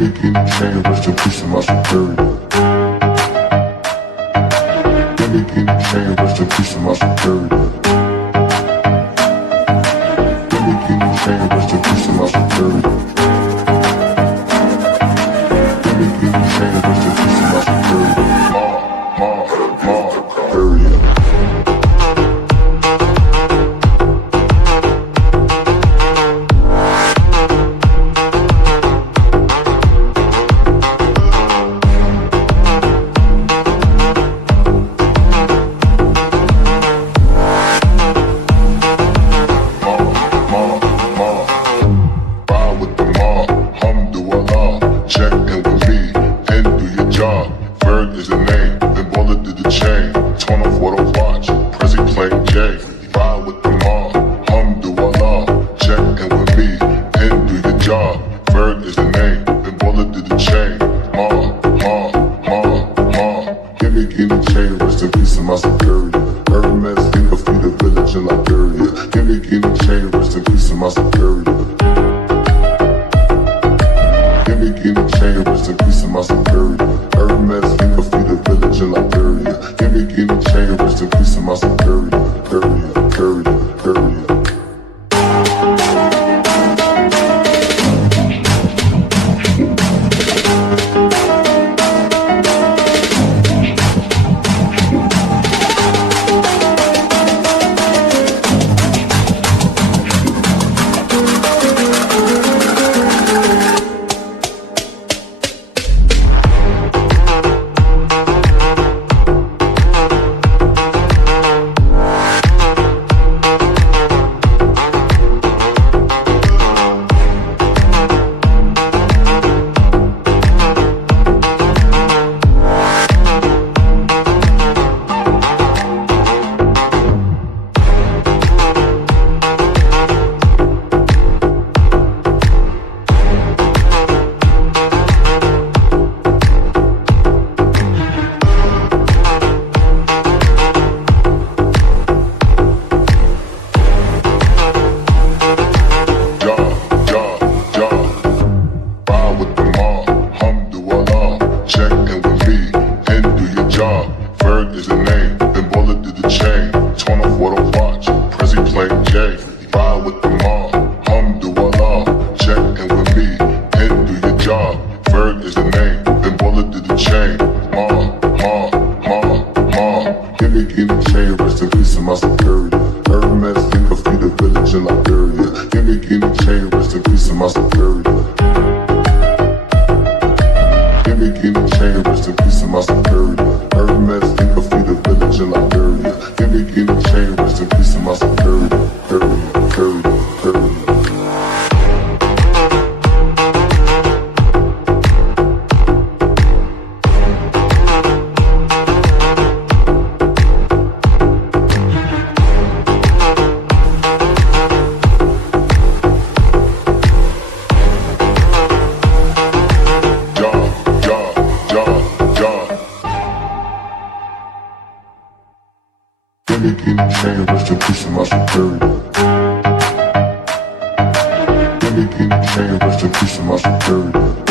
me key and chain, rest in peace to my superior. Give me key and chain, rest in peace to my superior. Give me key and chain, rest in peace to my superior. Give me key and chain, rest in peace to my superior. Superior. Give me key and chain, rest in peace to my superior. Give me key and chain, rest in peace to my superior.